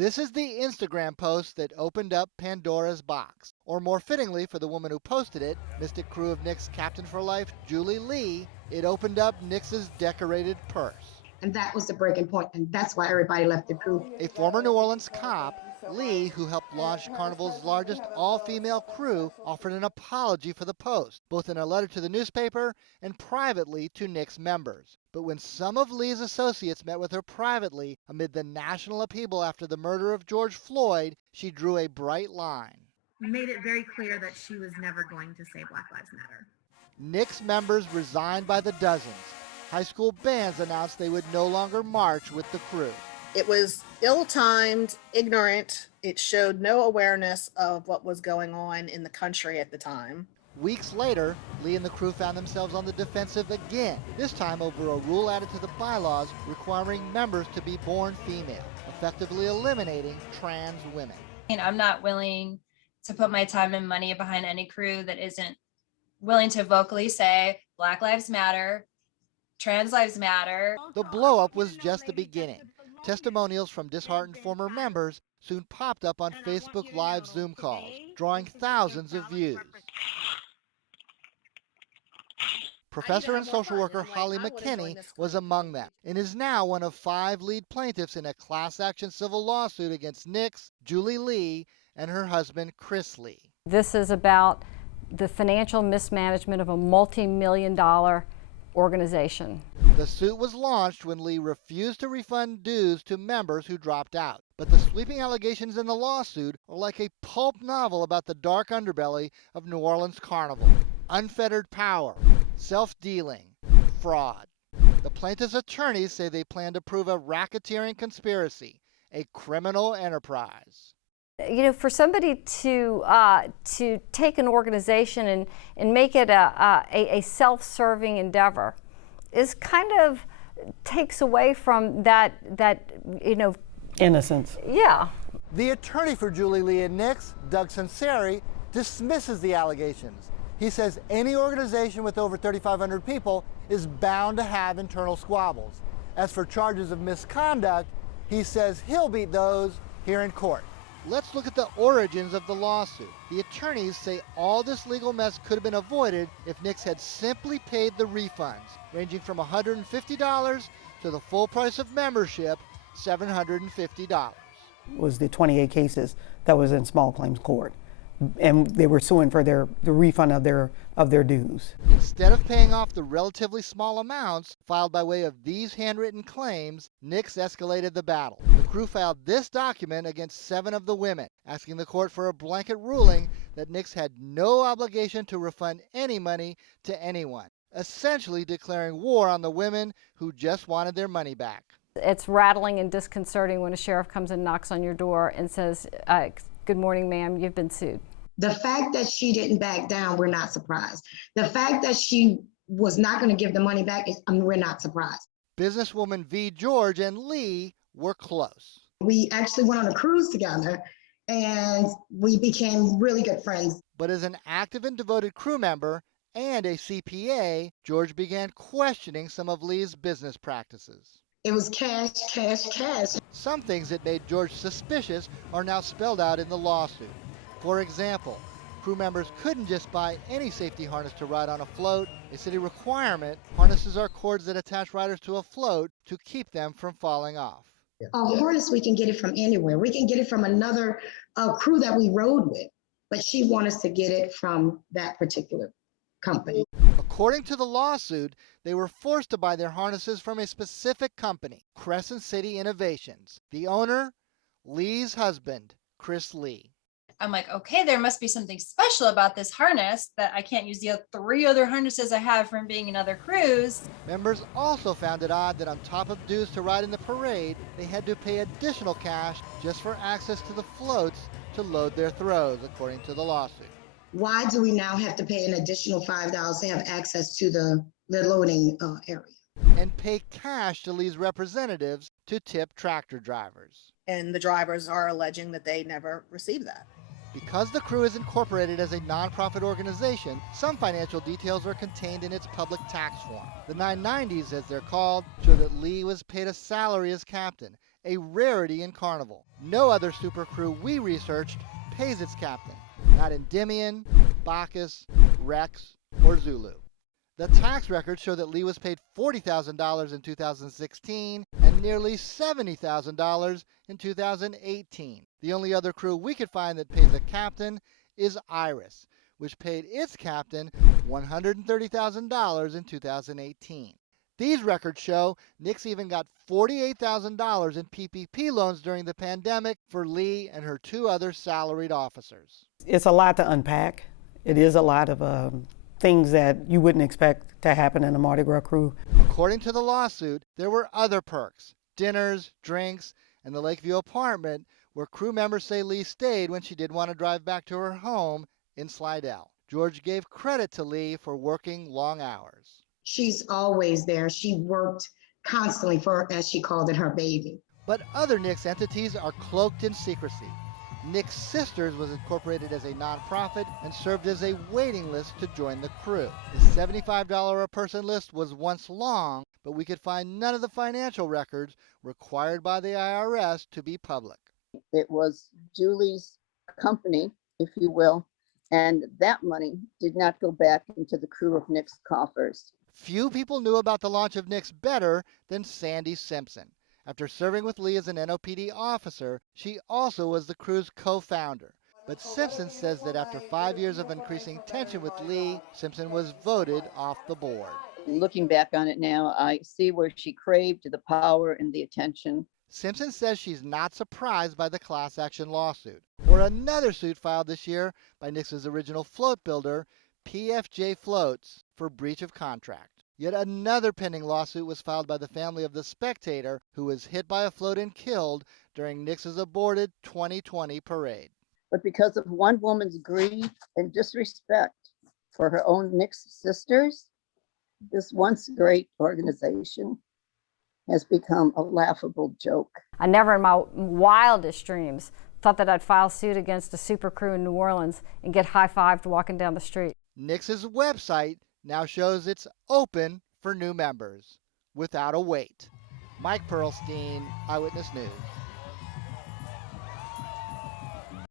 This is the Instagram post that opened up Pandora's box. Or more fittingly for the woman who posted it, Mystic Krewe of Nyx Captain for Life, Julie Lee, it opened up Nyx's decorated purse. And that was the breaking point, and that's why everybody left the crew. A former New Orleans cop, Lee, who helped launch Carnival's largest all-female crew, offered an apology for the post, both in a letter to the newspaper and privately to Nyx members. But when some of Lee's associates met with her privately amid the national upheaval after the murder of George Floyd, she drew a bright line. Made it very clear that she was never going to say Black Lives Matter. Nyx members resigned by the dozens. High school bands announced they would no longer march with the crew. It was ill-timed, ignorant. It showed no awareness of what was going on in the country at the time. Weeks later, Lee and the crew found themselves on the defensive again, this time over a rule added to the bylaws requiring members to be born female, effectively eliminating trans women. I'm not willing to put my time and money behind any crew that isn't willing to vocally say Black Lives Matter, trans lives matter. The blow-up was just the beginning. Testimonials from disheartened former members soon popped up on Facebook Live Zoom calls, drawing thousands of views. Professor and social worker Holly McKinney was among them and is now one of 5 lead plaintiffs in a class action civil lawsuit against Nyx, Julie Lee, and her husband Chris Lee. This is about the financial mismanagement of a multi-million-dollar organization. The suit was launched when Lee refused to refund dues to members who dropped out. But the sweeping allegations in the lawsuit are like a pulp novel about the dark underbelly of New Orleans Carnival. Unfettered power, self-dealing, fraud. The plaintiff's attorneys say they plan to prove a racketeering conspiracy, a criminal enterprise. You know, for somebody to take an organization and make it a self-serving endeavor is kind of takes away from that innocence. Yeah. The attorney for Julie Lee and Nyx, Doug Sanseri, dismisses the allegations. He says any organization with over 3,500 people is bound to have internal squabbles. As for charges of misconduct, he says he'll beat those here in court. Let's look at the origins of the lawsuit. The attorneys say all this legal mess could have been avoided if Nyx had simply paid the refunds, ranging from $150 to the full price of membership, $750. Was the 28 cases that was in small claims court, and they were suing for the refund of their dues. Instead of paying off the relatively small amounts filed by way of these handwritten claims, Nyx escalated the battle. The crew filed this document against 7 of the women, asking the court for a blanket ruling that Nyx had no obligation to refund any money to anyone, essentially declaring war on the women who just wanted their money back. It's rattling and disconcerting when a sheriff comes and knocks on your door and says, good morning, ma'am, you've been sued. The fact that she didn't back down, we're not surprised. The fact that she was not going to give the money back, we're not surprised. Businesswoman V. George and Lee were close. We actually went on a cruise together, and we became really good friends. But as an active and devoted crew member and a CPA, George began questioning some of Lee's business practices. It was cash, cash, cash. Some things that made George suspicious are now spelled out in the lawsuit. For example, crew members couldn't just buy any safety harness to ride on a float. A city requirement, harnesses are cords that attach riders to a float to keep them from falling off. A harness, we can get it from anywhere. We can get it from another crew that we rode with, but she wanted us to get it from that particular company. According to the lawsuit, they were forced to buy their harnesses from a specific company, Crescent City Innovations. The owner, Lee's husband, Chris Lee. I'm like, okay, there must be something special about this harness that I can't use the 3 other harnesses I have from being in other crews. Members also found it odd that on top of dues to ride in the parade, they had to pay additional cash just for access to the floats to load their throws, according to the lawsuit. Why do we now have to pay an additional $5 to have access to the loading area? And pay cash to Lee's representatives to tip tractor drivers. And the drivers are alleging that they never received that. Because the crew is incorporated as a nonprofit organization, some financial details are contained in its public tax form. The 990s, as they're called, show that Lee was paid a salary as captain, a rarity in Carnival. No other super crew we researched pays its captain, not Endymion, Bacchus, Rex, or Zulu. The tax records show that Lee was paid $40,000 in 2016 and nearly $70,000 in 2018. The only other crew we could find that pays a captain is Iris, which paid its captain $130,000 in 2018. These records show Nyx even got $48,000 in PPP loans during the pandemic for Lee and her 2 other salaried officers. It's a lot to unpack. It is a lot of things that you wouldn't expect to happen in a Mardi Gras crew. According to the lawsuit, there were other perks, dinners, drinks, and the Lakeview apartment where crew members say Lee stayed when she did want to drive back to her home in Slidell. George gave credit to Lee for working long hours. She's always there. She worked constantly for, as she called it, her baby. But other Nyx entities are cloaked in secrecy. Nyx Sisters was incorporated as a nonprofit and served as a waiting list to join the crew. The $75 a person list was once long, but we could find none of the financial records required by the IRS to be public. It was Julie's company, if you will, and that money did not go back into the Krewe of Nyx coffers. Few people knew about the launch of Nyx better than Sandy Simpson. After serving with Lee as an NOPD officer, she also was the crew's co-founder. But Simpson says that after 5 years of increasing tension with Lee, Simpson was voted off the board. Looking back on it now, I see where she craved the power and the attention. Simpson says she's not surprised by the class action lawsuit, or another suit filed this year by Nyx's original float builder, PFJ Floats, for breach of contract. Yet another pending lawsuit was filed by the family of the spectator who was hit by a float and killed during Nyx's aborted 2020 parade. But because of one woman's greed and disrespect for her own Nyx sisters, this once great organization has become a laughable joke. I never in my wildest dreams thought that I'd file suit against a super crew in New Orleans and get high-fived walking down the street. Nyx's website now shows it's open for new members without a wait. Mike Perlstein, Eyewitness News.